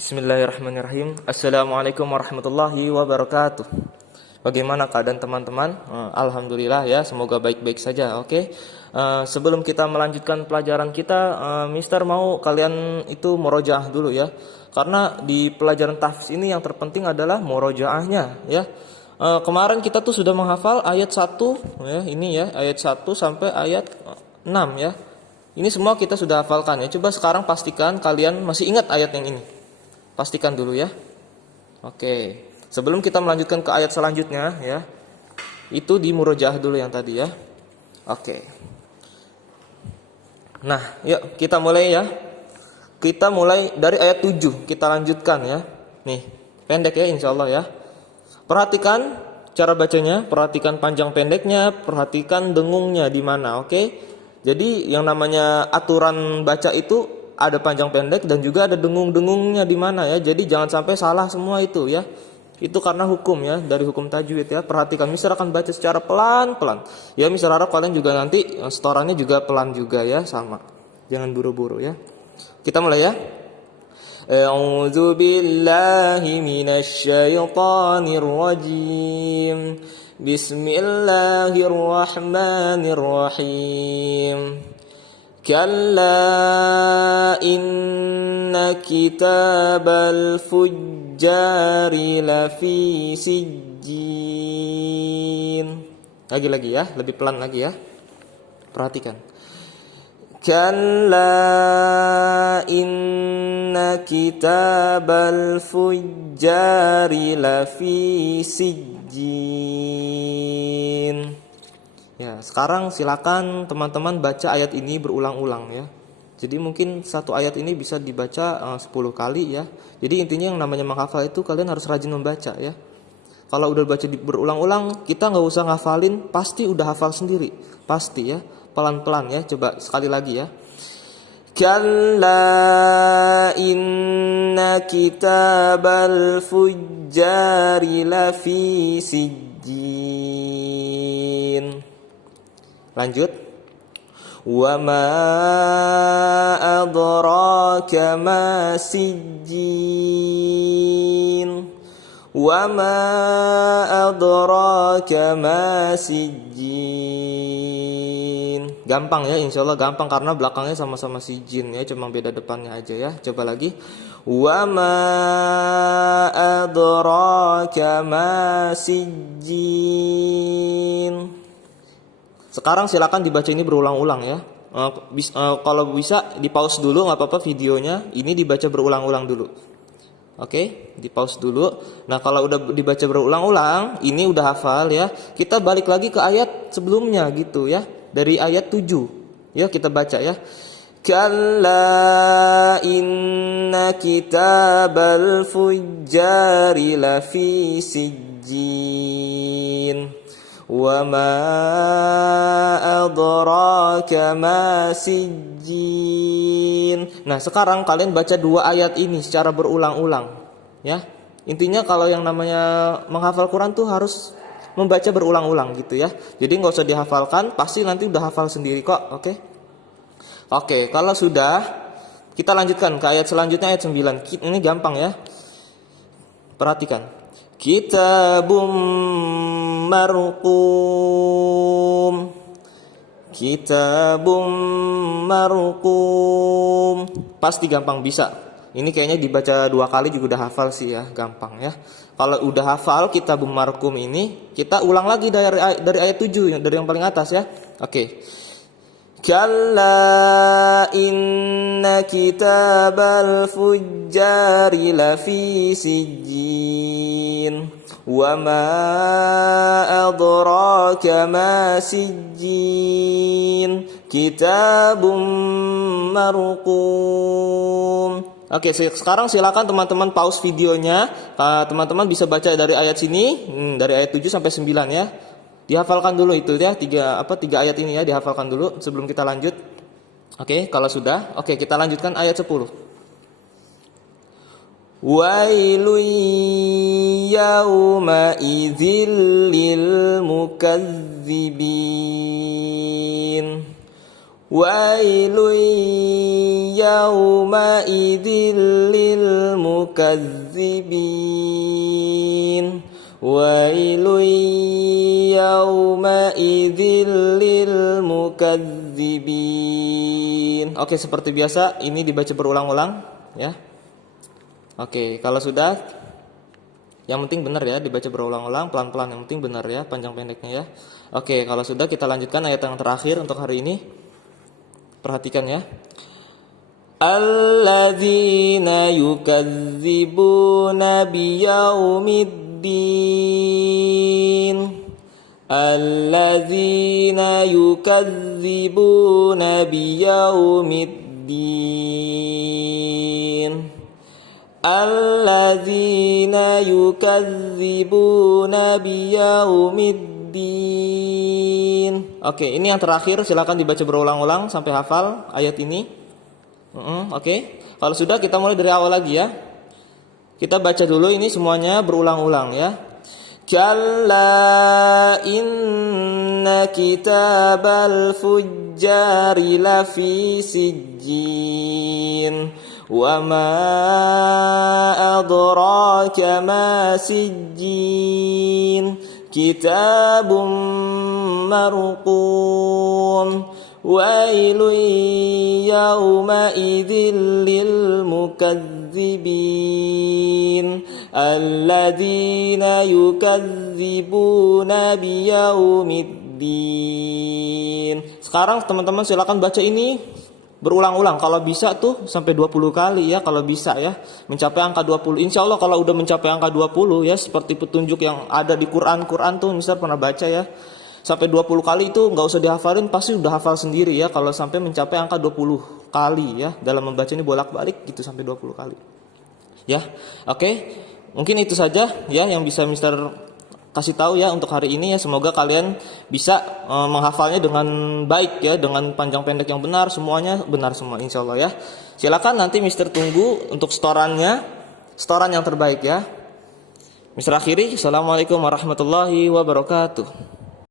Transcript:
Bismillahirrahmanirrahim. Assalamualaikum warahmatullahi wabarakatuh. Bagaimana keadaan teman-teman? Alhamdulillah ya, semoga baik-baik saja. Oke. Sebelum kita melanjutkan pelajaran kita, Mister mau kalian itu murojaah dulu ya. Karena di pelajaran tahfiz ini yang terpenting adalah murojaahnya ya. Kemarin kita tuh sudah menghafal ayat 1 ya, ini ya, ayat 1 sampai ayat 6 ya. Ini semua kita sudah hafalkan ya. Coba sekarang pastikan kalian masih ingat ayat yang ini. Pastikan dulu ya. Oke. Sebelum kita melanjutkan ke ayat selanjutnya ya. Itu di murojaah dulu yang tadi ya. Oke. Nah, yuk kita mulai ya. Kita mulai dari ayat 7. Kita lanjutkan ya. Nih, pendek ya insyaallah ya. Perhatikan cara bacanya, perhatikan panjang pendeknya, perhatikan dengungnya di mana, oke? Jadi yang namanya aturan baca itu ada panjang pendek dan juga ada dengung-dengungnya di mana ya. Jadi jangan sampai salah semua itu ya. Itu karena hukum ya, dari hukum tajwid ya. Perhatikan, Mister akan baca secara pelan-pelan. Ya, Mister harap kalian juga nanti setorannya juga pelan juga ya, sama. Jangan buru-buru ya. Kita mulai ya. A'udzu billahi minasy syaithanir rajim. Bismillahirrahmanirrahim. Kalla inna kitabal fujjari lafi sijjin. Lagi ya, lebih pelan lagi ya. Perhatikan. Kalla inna kitabal fujjari lafi sijjin. Ya, sekarang silakan teman-teman baca ayat ini berulang-ulang ya. Jadi mungkin satu ayat ini bisa dibaca 10 kali ya. Jadi intinya yang namanya menghafal itu kalian harus rajin membaca ya. Kalau udah baca berulang-ulang, kita nggak usah ngafalin, pasti udah hafal sendiri. Pasti ya, pelan-pelan ya. Coba sekali lagi ya. Kalla inna kitabal fujjari lafi sijjin. Lanjut. Wa ma adraka ma sijjin. Wa ma adraka ma sijjin. Gampang ya, insyaallah gampang karena belakangnya sama-sama sijjin ya, cuma beda depannya aja ya. Coba lagi. Wa ma adraka ma sijjin. Sekarang silakan dibaca ini berulang-ulang ya. Kalau bisa di pause dulu, nggak apa-apa videonya. Ini dibaca berulang-ulang dulu. Oke, di pause dulu. Nah, kalau udah dibaca berulang-ulang, ini udah hafal ya. Kita balik lagi ke ayat sebelumnya gitu ya. Dari ayat 7. Ya, kita baca ya. Kalla inna kitabal fujjari lafi sijjin. Wa ma adraka ma sijjin. Nah, sekarang kalian baca dua ayat ini secara berulang-ulang ya. Intinya kalau yang namanya menghafal Quran tuh harus membaca berulang-ulang gitu ya. Jadi nggak usah dihafalkan, pasti nanti udah hafal sendiri kok, oke? Oke, kalau sudah kita lanjutkan ke ayat selanjutnya, ayat 9. Ini gampang ya. Perhatikan. Kitabum marqum. Kitabum marqum. Pasti gampang bisa. Ini kayaknya dibaca 2 kali juga udah hafal sih ya, gampang ya. Kalau udah hafal kitabum marqum ini, kita ulang lagi dari ayat 7 dari yang paling atas ya. Oke. Kalla inna kitabal fujjari lafi sijjin. Wa ma adraka ma sijjin. Kitabum marqum. Oke, sekarang silakan teman-teman pause videonya. Teman-teman bisa baca dari ayat sini, dari ayat 7 sampai 9 ya. Dihafalkan dulu itu ya, tiga ayat ini ya, dihafalkan dulu sebelum kita lanjut. Oke, kalau sudah, oke kita lanjutkan ayat 10. Wailun yawma idzil lil mukadzibin. Wailun yawma idzil lil mukazzibin. Wailun yauma'idzil lil mukazzibin. Oke, seperti biasa ini dibaca berulang-ulang ya. Oke, kalau sudah, yang penting benar ya, dibaca berulang-ulang, pelan-pelan, yang penting benar ya, panjang pendeknya ya. Oke, kalau sudah kita lanjutkan ayat yang terakhir untuk hari ini. Perhatikan ya. Alladzina yukazzibuna biyaumiddin. Alladzina yukazzibuna biyaumiddin. Alladzina yukazzibuna biyaumiddin. Oke, ini yang terakhir, silakan dibaca berulang-ulang sampai hafal ayat ini. Oke. Kalau sudah, kita mulai dari awal lagi ya. Kita baca dulu ini semuanya berulang-ulang ya. Kalla inna kitabal fujjari lafi sijjin. Wa ma adraka ma sijjin. Kitabun marqum. Wailun yauma'idzil lil mukazzibin. Alladzina yukazzibuna biyaumiddin. Sekarang teman-teman silakan baca ini berulang-ulang. Kalau bisa tuh sampai 20 kali ya, kalau bisa ya. Mencapai angka 20. Insya Allah kalau udah mencapai angka 20 ya, seperti petunjuk yang ada di Quran tuh Mister pernah baca ya. Sampai 20 kali itu nggak usah dihafalin, pasti udah hafal sendiri ya. Kalau sampai mencapai angka 20 kali ya, dalam membaca ini bolak-balik gitu sampai 20 kali. Ya, oke. Mungkin itu saja ya yang bisa Mister kasih tahu ya untuk hari ini ya. Semoga kalian bisa menghafalnya dengan baik ya, dengan panjang pendek yang benar, semuanya benar semua insya Allah ya. Silakan nanti Mister tunggu untuk setoran yang terbaik ya. Mister akhiri, Assalamualaikum warahmatullahi wabarakatuh.